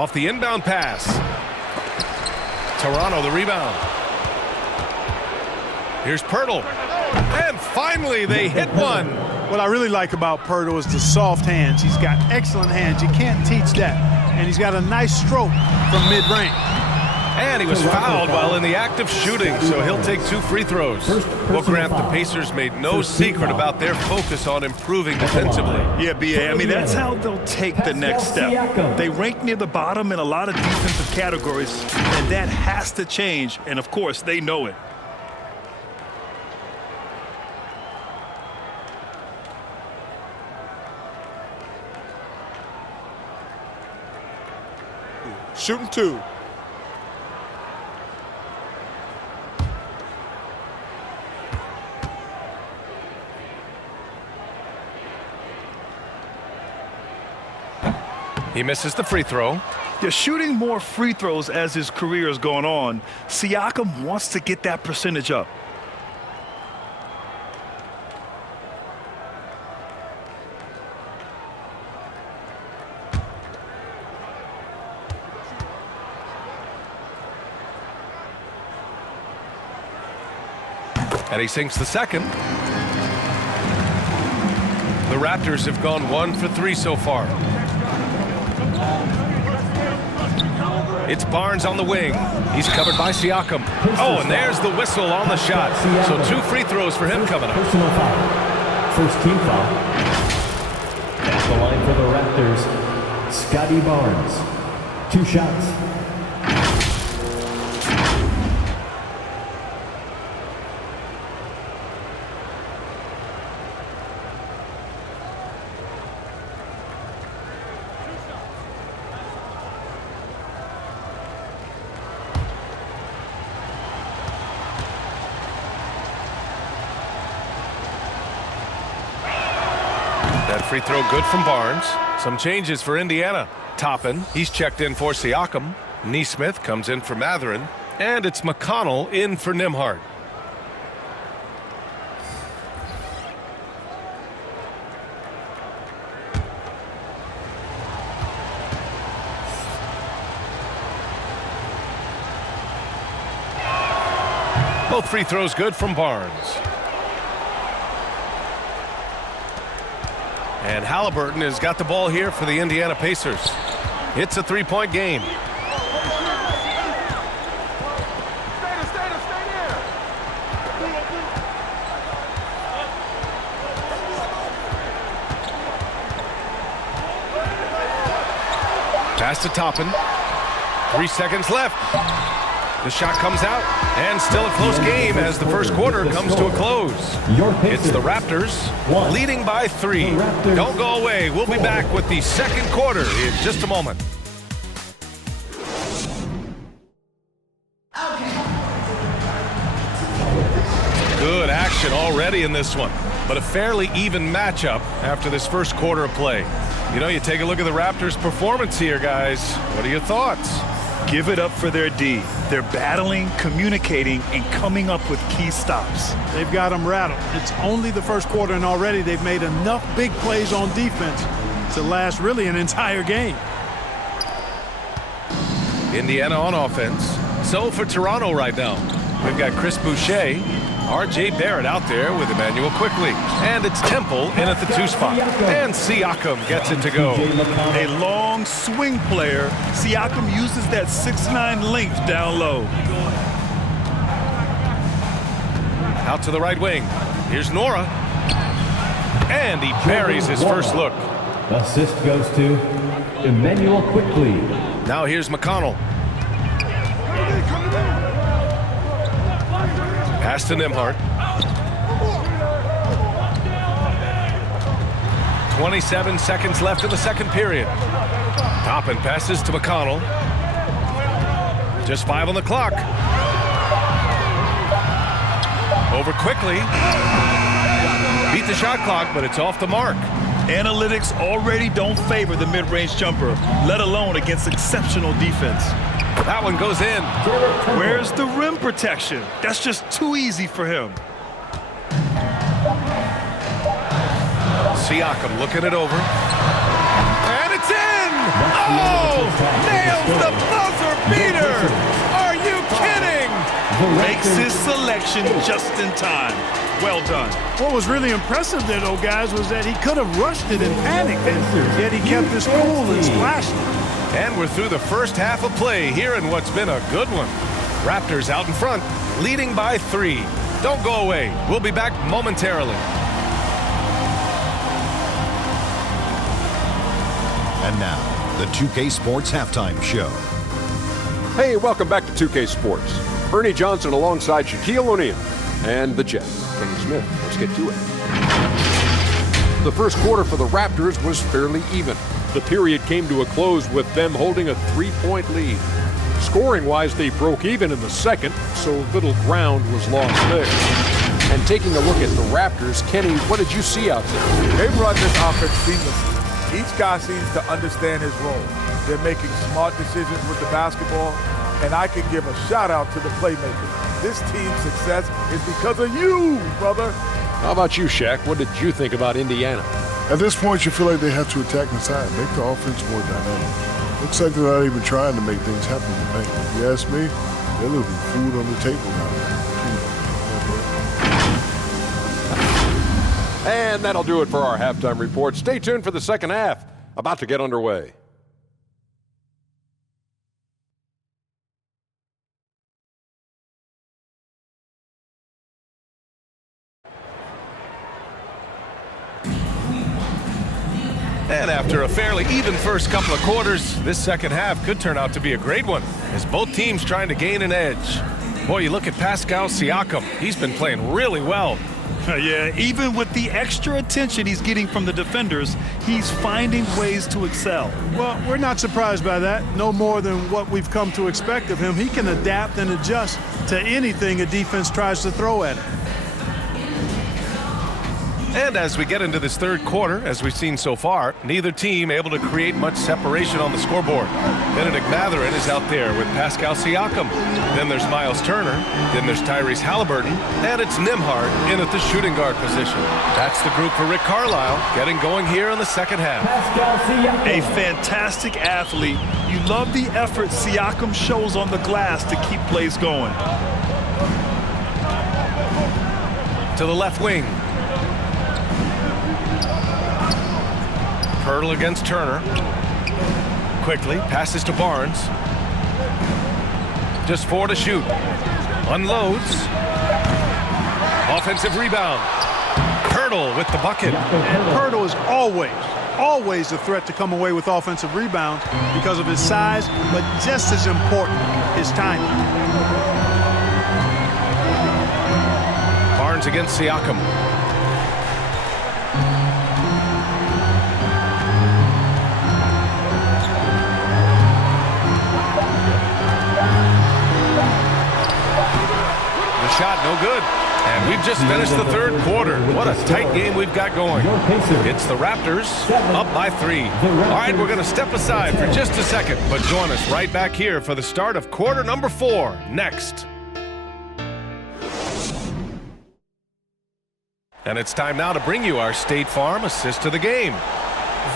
Off the inbound pass. Toronto the rebound. Here's Pirtle. And finally they hit one. What I really like about Pirtle is the soft hands. He's got excellent hands. You can't teach that. And he's got a nice stroke from mid-range. And he was fouled while in the act of shooting, so he'll take 2 free throws. Well, Grant, the Pacers made no secret about their focus on improving defensively. Yeah, B.A., I mean, that's how they'll take the next step. They rank near the bottom in a lot of defensive categories, and that has to change, and of course, they know it. Shooting 2. He misses the free throw. They're shooting more free throws as his career is going on. Siakam wants to get that percentage up. And he sinks the second. The Raptors have gone 1 for 3 so far. It's Barnes on the wing. He's covered by Siakam. Oh, and there's the whistle on the shot. So 2 free throws for him coming up. Personal foul. First team foul. At the line for the Raptors, Scotty Barnes. 2 shots. That free throw good from Barnes. Some changes for Indiana. Toppin, he's checked in for Siakam. Neesmith comes in for Mathurin. And it's McConnell in for Nembhard. Both free throws good from Barnes. And Halliburton has got the ball here for the Indiana Pacers. It's a 3-point game. Pass to Toppin. 3 seconds left. The shot comes out, and still a close game as the first quarter comes to a close. It's the Raptors leading by 3. Don't go away. We'll be back with the second quarter in just a moment. Good action already in this one, but a fairly even matchup after this first quarter of play. You know, you take a look at the Raptors' performance here, guys. What are your thoughts? Give it up for their D. They're battling, communicating, and coming up with key stops. They've got them rattled. It's only the first quarter, and already they've made enough big plays on defense to last really an entire game. Indiana on offense. So for Toronto right now, we've got Chris Boucher, R.J. Barrett out there with Emmanuel Quickly. And it's Temple in at the 2 spot. And Siakam gets it to go. A long swing player. Siakam uses that 6'9" length down low. Out to the right wing. Here's Nora. And he buries his first look. Assist goes to Emmanuel Quickly. Now here's McConnell. Pass to Nembhard. 27 seconds left in the second period. Toppin passes to McConnell. Just 5 on the clock. Over quickly. Beat the shot clock, but it's off the mark. Analytics already don't favor the mid-range jumper, let alone against exceptional defense. That one goes in. Where's the rim protection? That's just too easy for him. Siakam looking it over. And it's in! Oh! Nails the buzzer beater! Are you kidding? Makes his selection just in time. Well done. What was really impressive there, though, guys, was that he could have rushed it and panicked, and yet he kept his cool and splashed it. And we're through the first half of play here in what's been a good one. Raptors out in front, leading by 3. Don't go away. We'll be back momentarily. And now, the 2K Sports Halftime Show. Hey, welcome back to 2K Sports. Ernie Johnson alongside Shaquille O'Neal and the Jet, Kenny Smith. Let's get to it. The first quarter for the Raptors was fairly even. The period came to a close with them holding a 3-point lead. Scoring-wise, they broke even in the second, so little ground was lost there. And taking a look at the Raptors, Kenny, what did you see out there? They run this offense seamlessly. Each guy seems to understand his role. They're making smart decisions with the basketball, and I can give a shout-out to the playmakers. This team's success is because of you, brother. How about you, Shaq? What did you think about Indiana? At this point, you feel like they have to attack inside, make the offense more dynamic. Looks like they're not even trying to make things happen in the paint. If you ask me, they're leaving food on the table now. And that'll do it for our halftime report. Stay tuned for the second half, about to get underway. And after a fairly even first couple of quarters, this second half could turn out to be a great one, as both teams trying to gain an edge. Boy, you look at Pascal Siakam. He's been playing really well. Yeah, even with the extra attention he's getting from the defenders, he's finding ways to excel. Well, we're not surprised by that. No more than what we've come to expect of him. He can adapt and adjust to anything a defense tries to throw at him. And as we get into this third quarter, as we've seen so far, neither team able to create much separation on the scoreboard. Benedict Mathurin is out there with Pascal Siakam. Then there's Miles Turner. Then there's Tyrese Halliburton. And it's Nembhard in at the shooting guard position. That's the group for Rick Carlisle, getting going here in the second half. A fantastic athlete. You love the effort Siakam shows on the glass to keep plays going. To the left wing. Hurdle against Turner. Quickly passes to Barnes. Just 4 to shoot. Unloads. Offensive rebound. Hurdle with the bucket. And Hurdle is always a threat to come away with offensive rebounds because of his size, but just as important, his timing. Barnes against Siakam. Shot no good, and we've just finished the third quarter. What a tight game we've got going. It's the Raptors up by 3. All right, we're going to step aside for just a second, but join us right back here for the start of quarter number 4 next. And it's time now to bring you our State Farm assist to the game.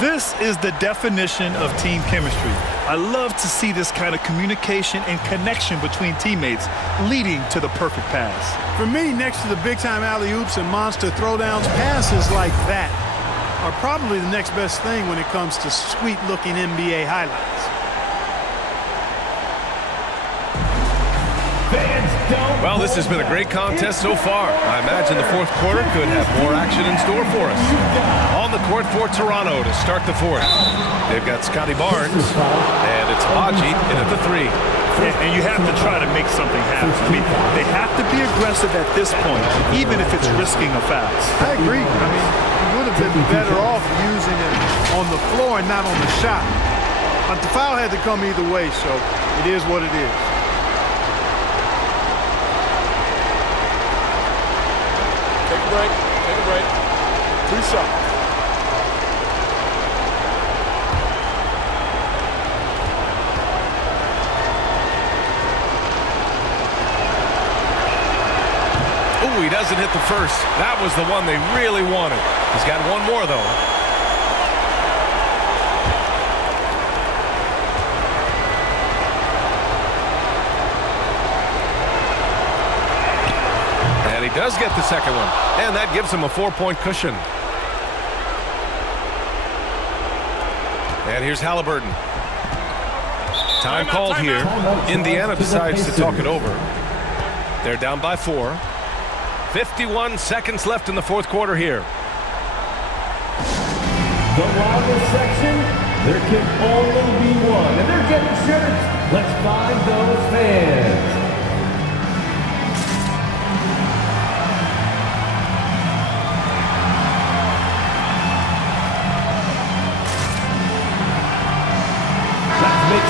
This is the definition of team chemistry. I love to see this kind of communication and connection between teammates leading to the perfect pass. For me, next to the big-time alley-oops and monster throwdowns, passes like that are probably the next best thing when it comes to sweet-looking NBA highlights. Well, this has been a great contest so far. I imagine the fourth quarter could have more action in store for us. On the court for Toronto to start the fourth. They've got Scotty Barnes, and it's Haji in at the 3. And you have to try to make something happen. I mean, they have to be aggressive at this point, even if it's risking a foul. I agree. I mean, you would have been better off using it on the floor and not on the shot. But the foul had to come either way, so it is what it is. Take a break. 2 shots. Oh, he doesn't hit the first. That was the one they really wanted. He's got one more, though. And he does get the second one. And that gives him a 4-point cushion. And here's Halliburton. Time called here. Indiana decides to talk it over. They're down by 4. 51 seconds left in the fourth quarter here. The loudest section, there can only be one. And they're getting shirts. Let's find those fans.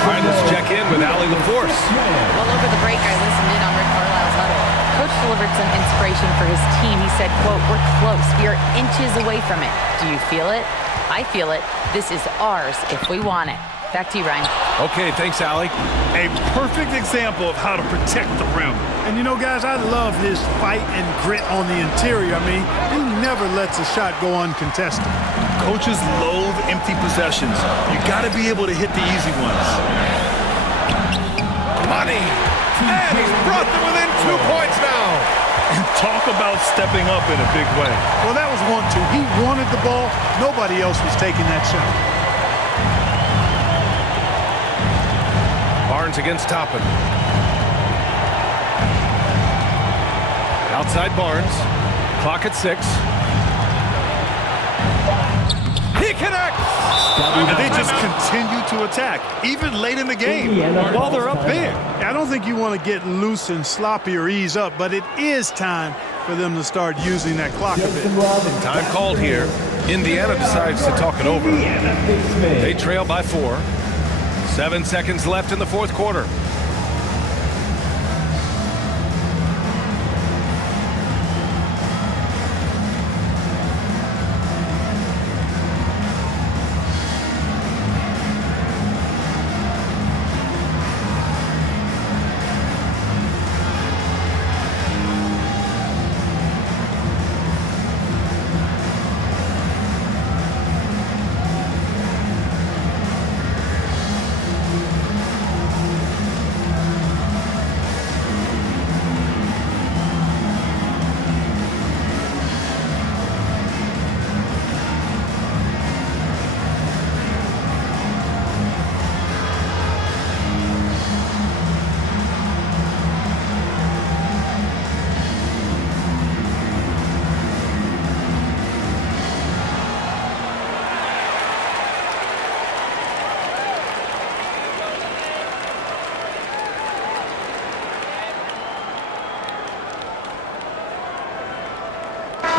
All right, let's check in with Allie LaForce. Well, over the break, I listened in on Rick Carlisle's huddle. Coach delivered some inspiration for his team. He said, quote, "We're close. We are inches away from it. Do you feel it? I feel it. This is ours if we want it." Back to you, Ryan. Okay, thanks, Allie. A perfect example of how to protect the rim. And you know, guys, I love his fight and grit on the interior. I mean, he never lets a shot go uncontested. Coaches loathe empty possessions. You got to be able to hit the easy ones. Money! And he's brought them within 2 points now. And talk about stepping up in a big way. Well, that was 1-2. He wanted the ball. Nobody else was taking that shot. Barnes against Toppin. Outside Barnes. Clock at 6. He connects! And they just continue to attack, even late in the game, while they're up big. I don't think you want to get loose and sloppy or ease up, but it is time for them to start using that clock a bit. Time called here. Indiana decides to talk it over. They trail by 4. 7 seconds left in the fourth quarter.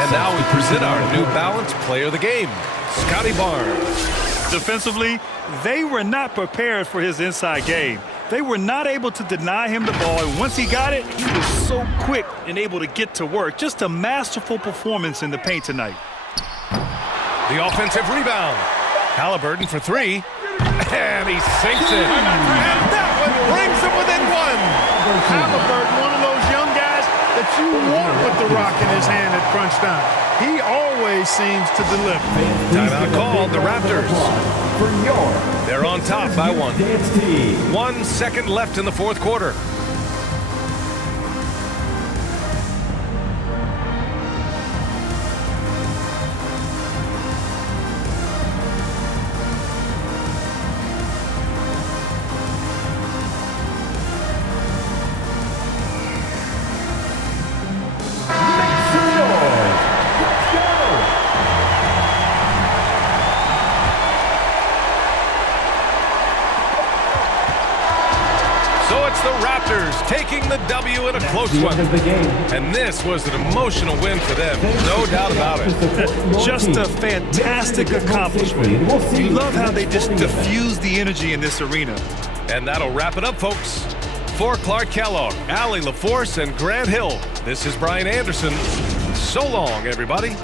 And now we present our New Balance Player of the Game, Scotty Barnes. Defensively, they were not prepared for his inside game. They were not able to deny him the ball, and once he got it, he was so quick and able to get to work. Just a masterful performance in the paint tonight. The offensive rebound. Halliburton for 3. And he sinks it. And that one brings him within 1. Halliburton, one of those young guys that you want with the rock in his hand at crunch time. He always seems to deliver. Timeout called, the Raptors. They're on top by 1. 1 second left in the fourth quarter. The Raptors taking the W in a close one. And this was an emotional win for them, no doubt about it. Just a fantastic accomplishment. You love how they just diffuse the energy in this arena. And that'll wrap it up, folks. For Clark Kellogg, Allie LaForce, and Grant Hill, this is Brian Anderson. So long, everybody.